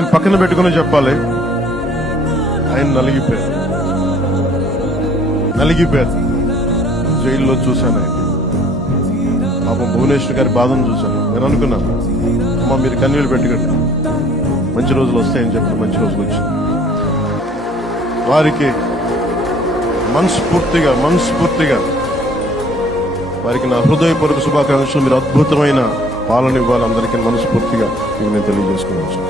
ఆయన పక్కన పెట్టుకుని చెప్పాలి, ఆయన నలిగిపోయారు. జైల్లో చూశాను ఆయన. పాపం భువనేశ్వర్ గారి బాధను చూశాను. నేను అనుకున్నాను, అమ్మ మీరు కన్నీళ్ళు పెట్టుకోండి, మంచి రోజులు వస్తాయని చెప్పి మంచి రోజులు వచ్చింది. వారికి మనస్ఫూర్తిగా వారికి నా హృదయపూర్వక శుభాకాంక్షలు. మీరు అద్భుతమైన పాలన ఇవ్వాలి అందరికీ మనస్ఫూర్తిగా మీకు నేను తెలియజేసుకున్నాను.